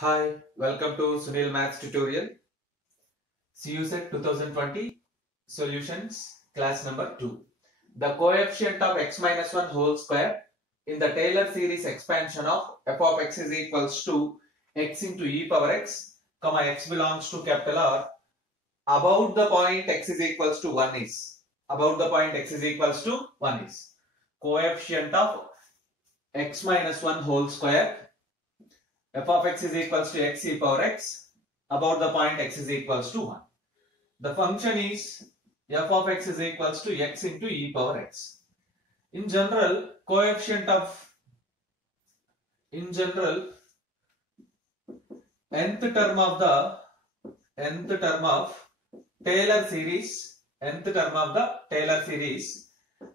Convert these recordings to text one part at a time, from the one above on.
Hi, welcome to Sunil Maths tutorial. CUSET 2020 solutions class number 2. The coefficient of x minus 1 whole square in the Taylor series expansion of f of x is equals to x into e power x, comma x belongs to capital R. About the point x is equals to 1 is. About the point x is equals to 1 is. Coefficient of x minus 1 whole square f of x is equals to x e power x, about the point x is equals to 1. The function is f of x is equals to x into e power x. In general, nth term of Taylor series,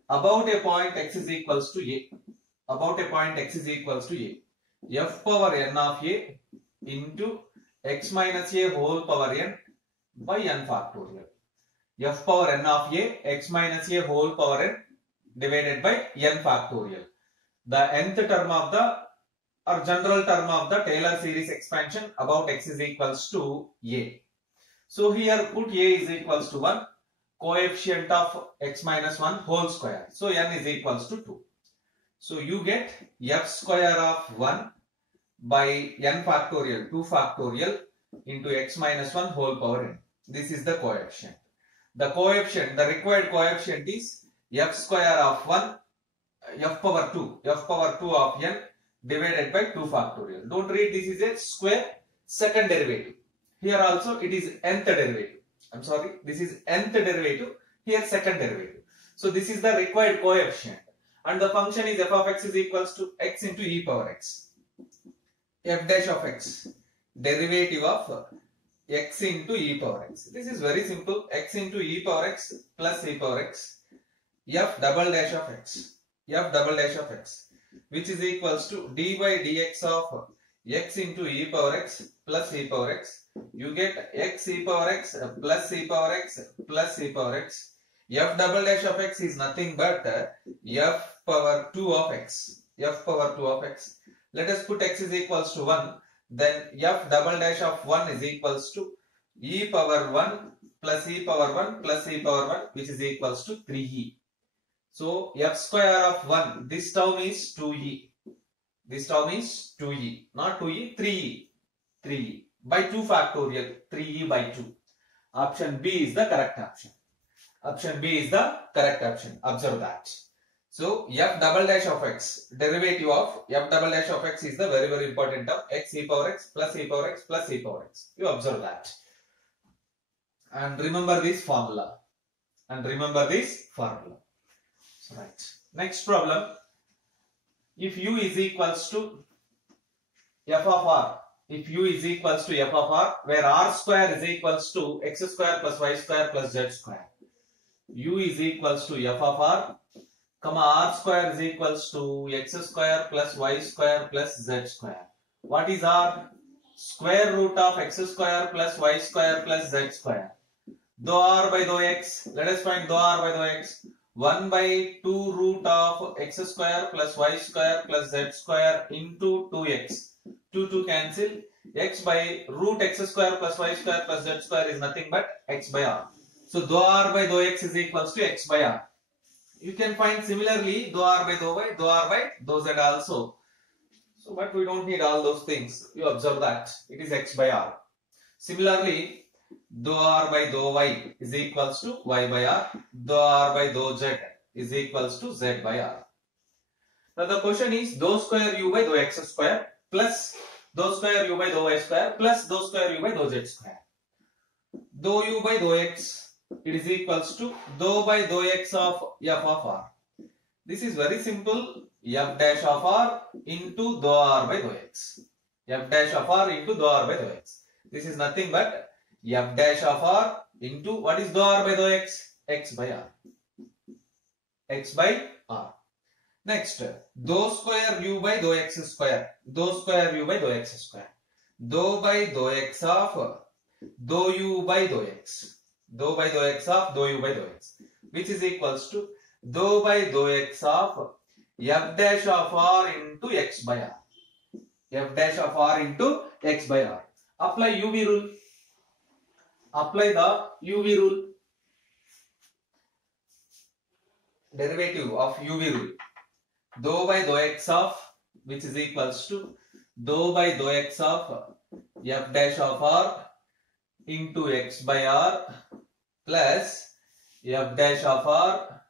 about a point x is equals to a, f power n of a into x minus a whole power n by n factorial. F power n of a x minus a whole power n divided by n factorial. The nth term of the general term of the Taylor series expansion about x is equals to a. So here put a is equals to 1, coefficient of x minus 1 whole square. So n is equals to 2. So you get f square of 1 by n factorial 2 factorial into x minus 1 whole power n. This is the coefficient. The required coefficient is f square of 1 f power 2 of n divided by 2 factorial. Don't read this is a square second derivative. Here also it is nth derivative. This is nth derivative, here second derivative. So this is the required coefficient. And the function is f of x is equals to x into e power x. F dash of x, derivative of x into e power x. This is very simple. X into e power x plus e power x. F double dash of x, which is equals to dy dx of x into e power x plus e power x. You get x e power x plus e power x plus e power x. F double dash of x is nothing but f power 2 of x. Let us put x is equals to 1. Then f double dash of 1 is equals to e power 1 plus e power 1 plus e power 1, which is equals to 3e. So f square of 1, this term is 2e. Not 2e, 3e. By 2 factorial, 3e by 2. Option B is the correct option. Observe that. So f double dash of x, derivative of f double dash of x is the very very important term, x e power x plus e power x plus e power x. You observe that. And remember this formula. So, right. Next problem. If u is equals to f of r, where r square is equals to x square plus y square plus z square. U is equals to f of r, r square is equals to x square plus y square plus z square. What is r? Square root of x square plus y square plus z square. Dou r by dou x. Let us find dou r by dou x. 1 by 2 root of x square plus y square plus z square into 2x. 2 cancel. X by root x square plus y square plus z square is nothing but x by r. So dou r by dou x is equals to x by r. You can find similarly dou r by dou y, dou r by dou z also. So but we don't need all those things. You observe that it is x by r. Similarly, dou r by dou y is equals to y by r. Dou r by dou z is equals to z by r. Now the question is dou square u by dou x square plus dou square u by dou y square plus dou square u by dou z square. Dou u by dou x, it is equals to dou by dou x of f of r. This is very simple. F dash of r into dou r by dou x. This is nothing but f dash of r into what is dou r by dou x? X by r. Next, dou square u by dou x square. Dou by dou x of dou u by dou x. Which is equals to dou by dou x of f dash of r into x by r. f dash of r into x by r. Apply UV rule. Apply the UV rule. Derivative of UV rule. Dou by dou x of, which is equals to dou by dou x of f dash of r into x by r plus f dash of r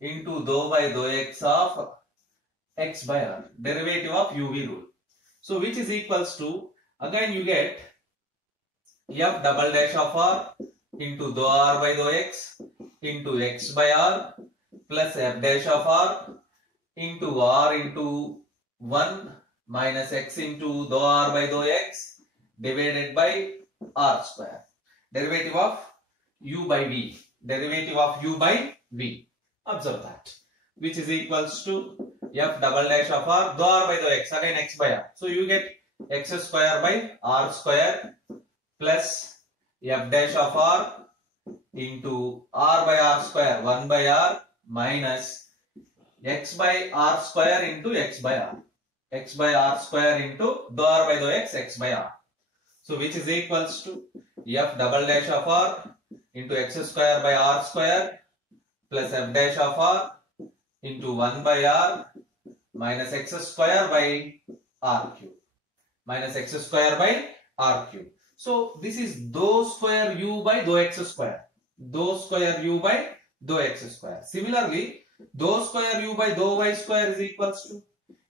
into dou by dou x of x by r. Derivative of UV rule. So which is equals to, again you get f double dash of r into dou r by dou x into x by r plus f dash of r into r into 1 minus x into dou r by dou x divided by r square. Derivative of u by v. Derivative of u by v. Observe that. Which is equals to f double dash of r, dou r by dou x, again x by r. So you get x square by r square plus f dash of r into r by r square 1 by r minus x by r square into x by r. X by r square into dou r by dou x, x by r. So which is equals to f double dash of r into x square by r square plus f dash of r into 1 by r minus x square by r cube. Minus x square by r cube. So this is dou square u by dou x square. Dou square u by dou x square. Similarly, dou square u by dou y square is equals to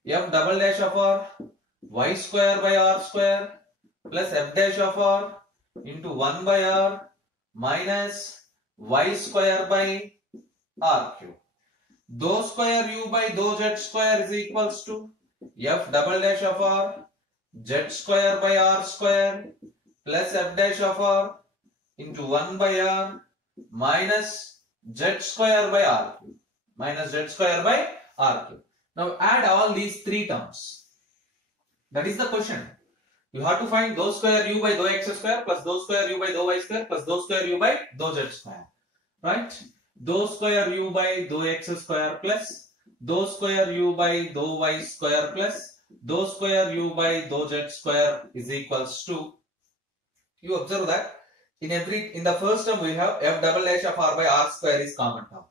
f double dash of r y square by r square plus f dash of r into 1 by r minus y square by r cube. Dou square u by dou z square is equals to f double dash of r z square by r square plus f dash of r into 1 by r minus z square by r cube. Minus z square by r cube. Now add all these three terms. That is the question. You have to find dou square u by dou x square plus dou square u by dou y square plus dou square u by dou z square. Right? Dou square u by dou x square plus dou square u by dou y square plus dou square u by dou z square is equals to, you observe that in the first term we have f double dash of r by r square is common term.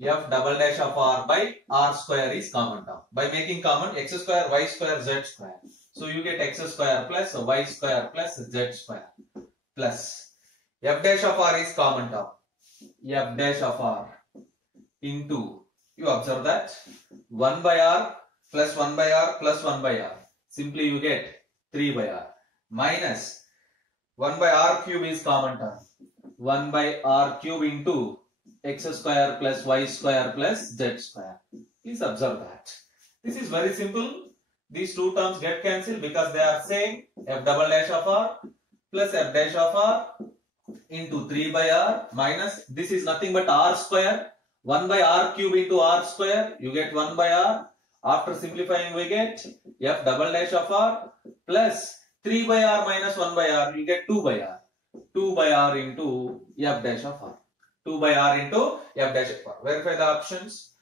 F double dash of r by r square is common term. By making common x square, y square, z square. So you get x square plus y square plus z square plus f dash of r is common term. F dash of r into, you observe that 1 by r plus 1 by r plus 1 by r. Simply you get 3 by r minus 1 by r cube is common term. 1 by r cube into x square plus y square plus z square. Please observe that. This is very simple. These two terms get cancelled because they are same. F double dash of r plus f dash of r into 3 by r minus, this is nothing but r square. 1 by r cube into r square. You get 1 by r. After simplifying we get f double dash of r plus 3 by r minus 1 by r. You get 2 by r. 2 by r into f dash of r. 2 by r into f dash of r. Verify the options.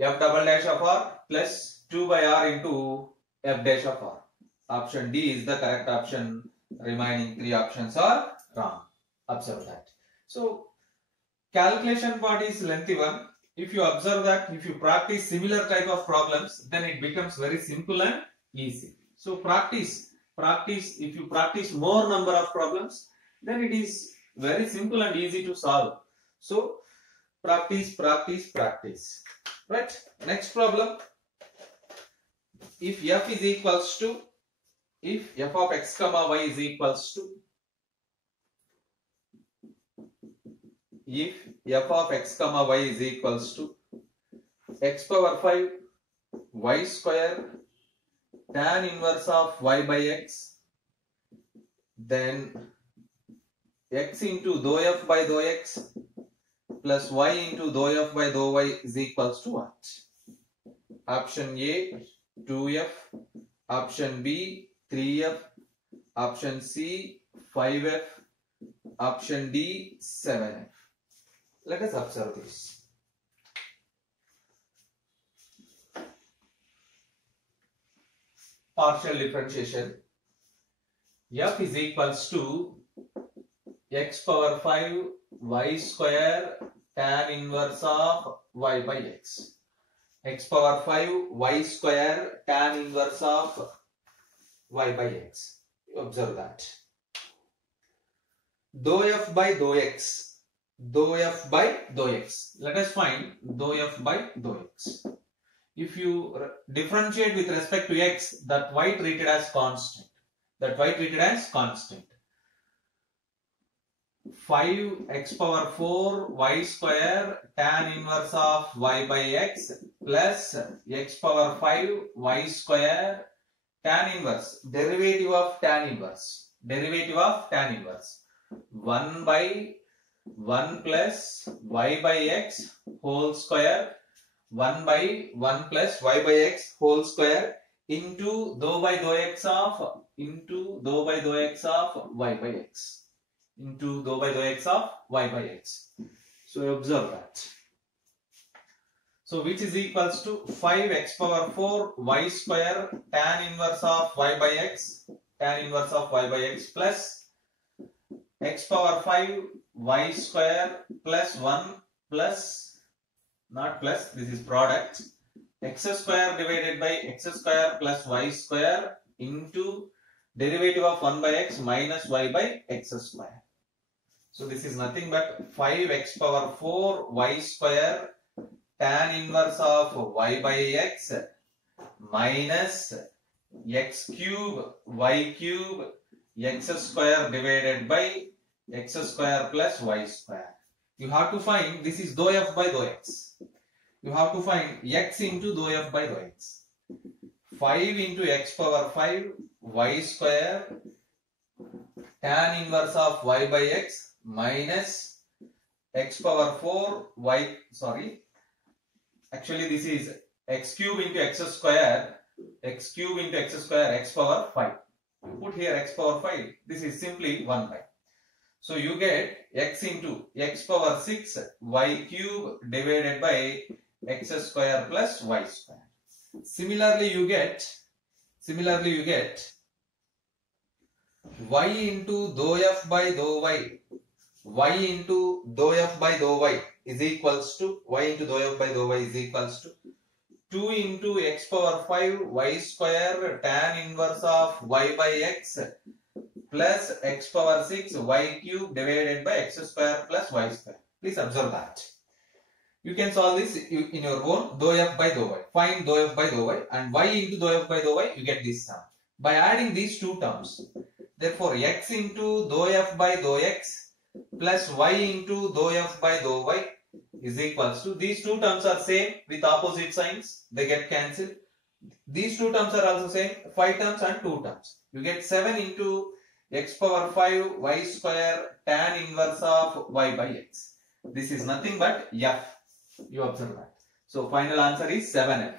F double dash of r plus 2 by r into f dash of r. Option D is the correct option. Remaining three options are wrong. Observe that. So calculation part is lengthy one. If you observe that, if you practice similar type of problems, then it becomes very simple and easy. So practice. If you practice more number of problems, then it is very simple and easy to solve. So practice. Right. Next problem. If f is equals to, if f of x comma y is equals to, if f of x comma y is equals to x power 5 y square tan inverse of y by x, then x into dou f by dou x plus y into dou f by dou y is equals to what? Option A 2f, option B 3f, option C 5f, option D 7f. Let us observe this. partial differentiation. F is equals to x power 5 y square tan inverse of y by x. X power 5 y square tan inverse of y by x. Observe that. Dou f by dou x. Dou f by dou x. Let us find dou f by dou x. If you differentiate with respect to x, that y treated as constant. That y treated as constant. 5 x power 4 y square tan inverse of y by x plus x power 5 y square tan inverse, derivative of tan inverse, 1 by 1 plus y by x whole square, 1 by 1 plus y by x whole square into dou by dou x of y by x. Into dou by dou x of y by x. So observe that. So which is equals to 5x power 4 y square tan inverse of y by x, plus x power 5 y square plus 1 plus, not plus, this is product, x square divided by x square plus y square into derivative of 1 by x minus y by x square. So this is nothing but 5x power 4 y square tan inverse of y by x minus x cube y cube x square divided by x square plus y square. You have to find, this is dou f by dou x. You have to find x into dou f by dou x. 5 into x power 5 y square tan inverse of y by x minus x power 4 y, actually this is x cube into x square x power 5. You put here x power 5, this is simply 1 by. So you get x into x power 6 y cube divided by x square plus y square. Similarly you get y into dou f by dou y. Y into dou f by dou y is equals to 2 into x power 5 y square tan inverse of y by x plus x power 6 y cube divided by x square plus y square. Please observe that. You can solve this in your own. Dou f by dou y. Find dou f by dou y and y into dou f by dou y, you get this term. By adding these two terms, therefore x into dou f by dou x plus y into dou f by dou y is equals to, these two terms are same with opposite signs, they get cancelled. These two terms are also same, 5 terms and 2 terms. You get 7 into x power 5 y square tan inverse of y by x. This is nothing but f. You observe that. So final answer is 7f.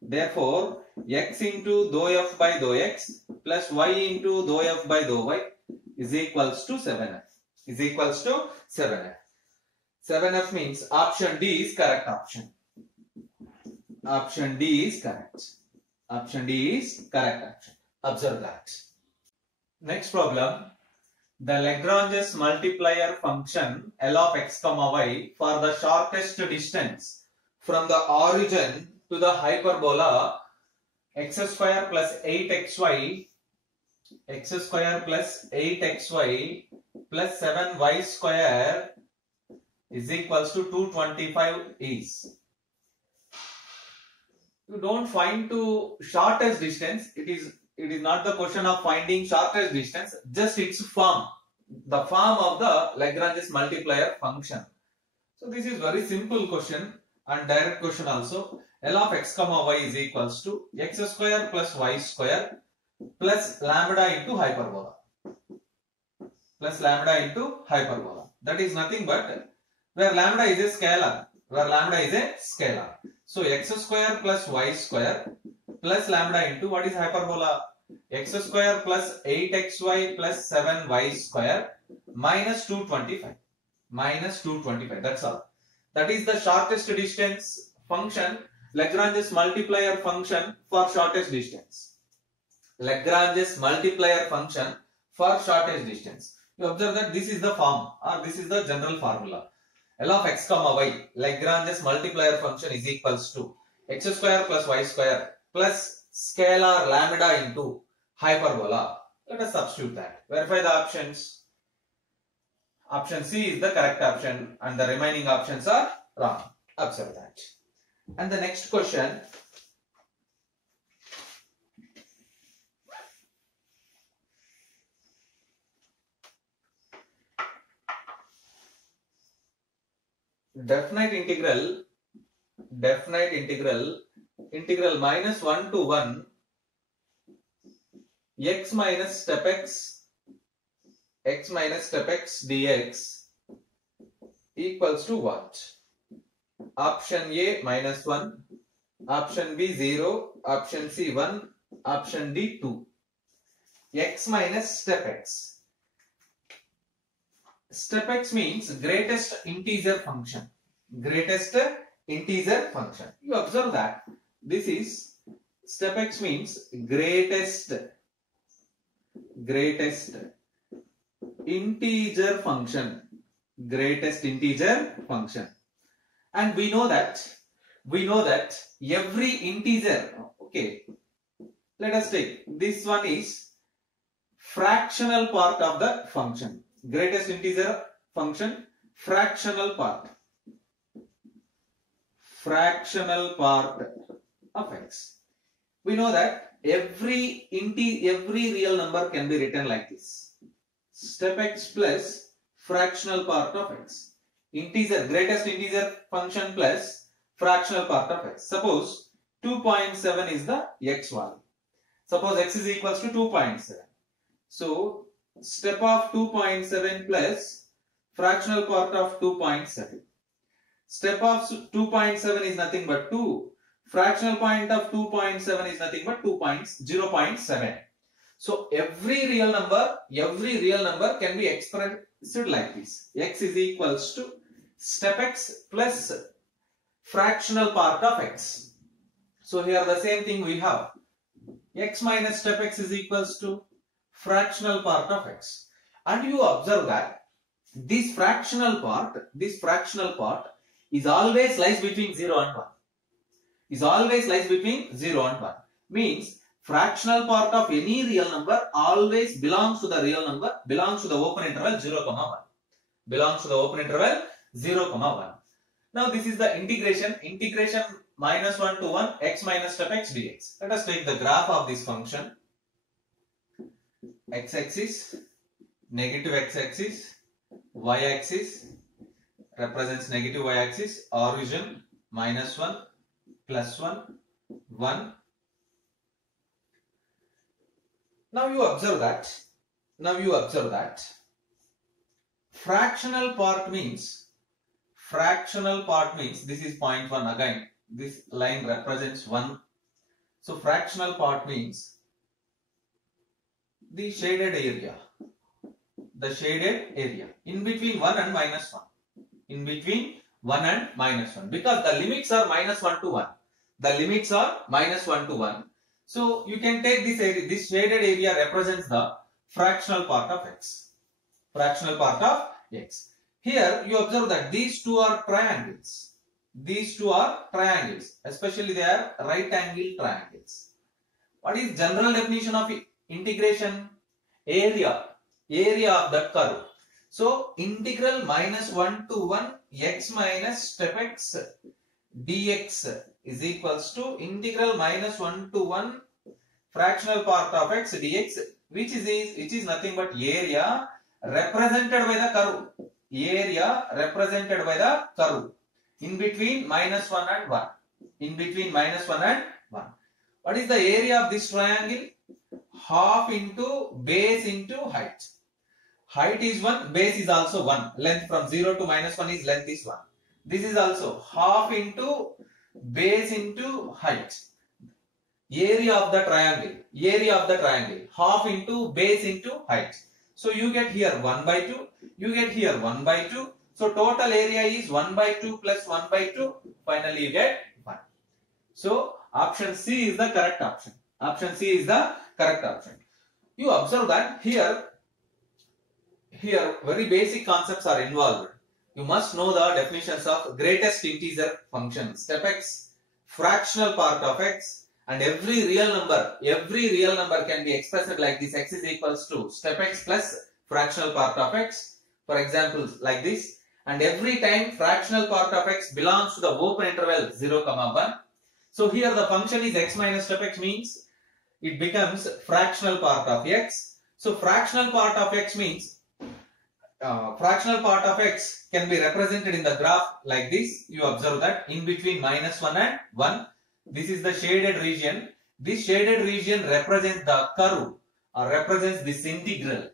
Therefore x into dou f by dou x plus y into dou f by dou y is equals to 7f. 7f means option D is correct option. Option D is correct. Observe that. Next problem. The Lagrange's multiplier function L of x comma y for the shortest distance from the origin to the hyperbola x square plus 8xy plus 7y square is equals to 225 is. You don't find to shortest distance. It is not the question of finding shortest distance, just its form, the form of the Lagrange's multiplier function. So this is very simple question and direct question also. L of x comma y is equals to x square plus y square plus lambda into hyperbola. That is nothing but where lambda is a scalar. So x square plus y square plus lambda into what is hyperbola? X square plus 8xy plus 7y square minus 225. That's all. That is the shortest distance function Lagrange's multiplier function for shortest distance. Lagrange's multiplier function for shortest distance. You observe that this is the form or this is the general formula. L of x comma y, Lagrange's multiplier function is equals to x square plus y square plus scalar lambda into hyperbola. Let us substitute that. Verify the options. Option C is the correct option and the remaining options are wrong. Observe that. And the next question. Definite integral minus 1 to 1 x minus step x dx equals to what? Option A minus 1, option B 0, option C 1, option D 2. X minus step x. Step x means greatest integer function. Greatest integer function. You observe that this is step x means greatest integer function. Greatest integer function. And we know that every integer, okay, let us take this one is fractional part of the function. Greatest integer function, fractional part of x. We know that every real number can be written like this. Step x plus fractional part of x. Integer, greatest integer function plus fractional part of x. Suppose 2.7 is the x value. Suppose x is equals to 2.7. So step of 2.7 plus fractional part of 2.7. Step of 2.7 is nothing but 2. Fractional point of 2.7 is nothing but 0.7. So every real number can be expressed like this. X is equals to step x plus fractional part of x. So here the same thing we have. X minus step x is equals to fractional part of x. And you observe that this fractional part is always lies between 0 and 1. Is always lies between 0 and 1. Means fractional part of any real number always belongs to the real number, belongs to the open interval 0, 1. Belongs to the open interval 0, 1. Now this is the integration minus 1 to 1 x minus step x dx. Let us take the graph of this function. X-axis, negative x-axis, y-axis represents negative y-axis, origin minus 1, plus 1, 1. Now you observe that fractional part means this is 0.1 again. This line represents 1. So fractional part means the shaded area. In between 1 and minus 1. In between 1 and minus 1. Because the limits are minus 1 to 1. So you can take this area, this shaded area represents the fractional part of x. Here you observe that these two are triangles. Especially they are right angle triangles. What is general definition of integration? Area of the curve. So integral minus 1 to 1 x minus step x dx is equals to integral minus 1 to 1 fractional part of x dx, which is nothing but area represented by the curve. In between minus 1 and 1. What is the area of this triangle? Half into base into height. Height is 1, base is also 1. Length from 0 to minus 1 is length is 1. This is also half into base into height. Area of the triangle. Half into base into height. So you get here 1 by 2. You get here 1 by 2. So total area is 1 by 2 plus 1 by 2. Finally you get 1. So option C is the correct option. Option C is the correct option. You observe that here very basic concepts are involved. You must know the definitions of greatest integer function, step x, fractional part of x, and every real number can be expressed like this: x is equals to step x plus fractional part of x, for example like this. And every time fractional part of x belongs to the open interval 0, 1. So here the function is x minus step x, means it becomes fractional part of x. So fractional part of x means fractional part of x can be represented in the graph like this. You observe that in between -1 and 1. This is the shaded region. This shaded region represents the curve or represents this integral.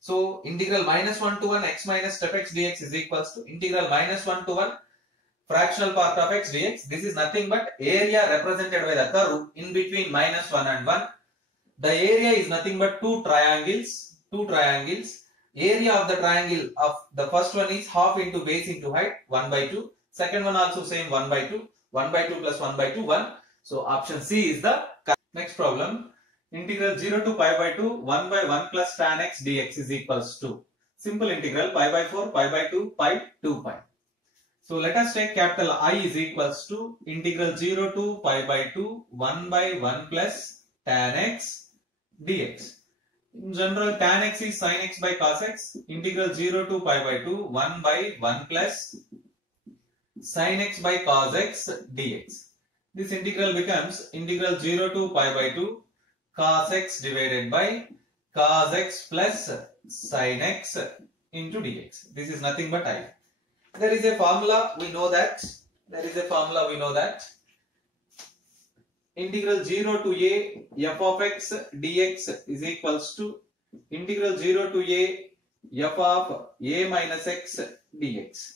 So integral -1 to 1 x minus step x dx is equals to integral -1 to 1 fractional part of x dx. This is nothing but area represented by the curve in between -1 and 1. The area is nothing but two triangles. Area of the triangle of the first one is half into base into height, 1 by 2. Second one also same, 1 by 2. 1 by 2 plus 1 by 2, 1. So option C is the correct. Next problem. Integral 0 to pi by 2, 1 by 1 plus tan x dx is equals to simple integral pi by 4, pi by 2, pi 2 pi. So let us take capital I is equals to integral 0 to pi by 2, 1 by 1 plus tan x dx. In general, tan x is sin x by cos x. Integral 0 to pi by 2, 1 by 1 plus sin x by cos x dx. This integral becomes integral 0 to pi by 2 cos x divided by cos x plus sin x into dx. This is nothing but I. There is a formula, we know that. Integral 0 to a f of x dx is equals to integral 0 to a f of a minus x dx.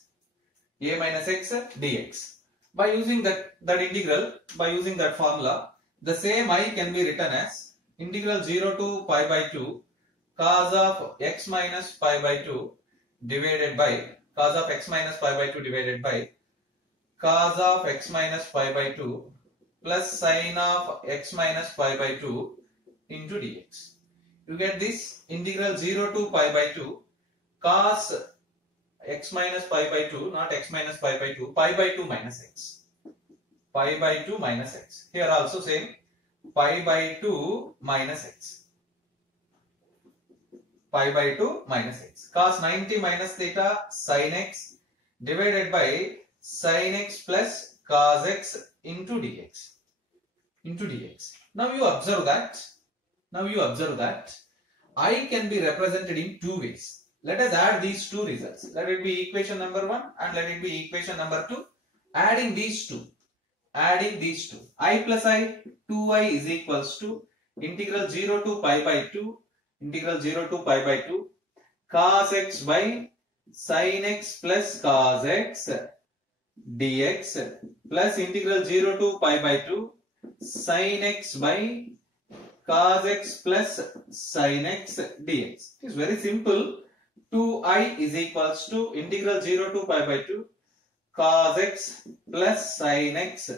By using that integral, by using that formula, the same I can be written as integral 0 to pi by 2 cos of x minus pi by 2 divided by cos of x minus pi by 2 divided by cos of x minus pi by 2 plus sin of x minus pi by 2 into dx. You get this integral 0 to pi by 2 cos x minus pi by 2, not x minus pi by 2, pi by 2 minus x. Pi by 2 minus x. Here also same, pi by 2 minus x. Pi by 2 minus x. Cos 90 minus theta sin x divided by sin x plus cos x into dx. Now you observe that I can be represented in two ways. Let us add these two results. Let it be equation number 1 and let it be equation number 2. Adding these two. I plus I, 2i is equals to integral 0 to pi by 2 cos x by sin x plus cos x dx plus integral 0 to pi by 2 sin x by cos x plus sin x dx. It is very simple. 2i is equals to integral 0 to pi by 2 cos x plus sin x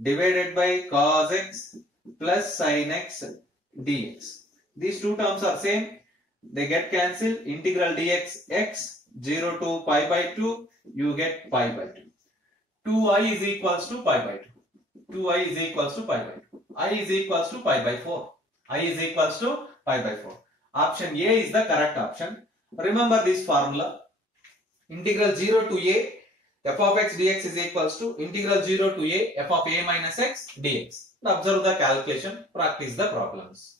divided by cos x plus sin x dx. These two terms are same. They get cancelled. Integral dx x 0 to pi by 2, you get pi by 2. 2i is equals to pi by 2. 2i is equals to pi by 2. I is equals to pi by 4. I is equals to pi by 4. Option A is the correct option. Remember this formula. Integral 0 to a f of x dx is equals to integral 0 to a f of a minus x dx. Observe the calculation. Practice the problems.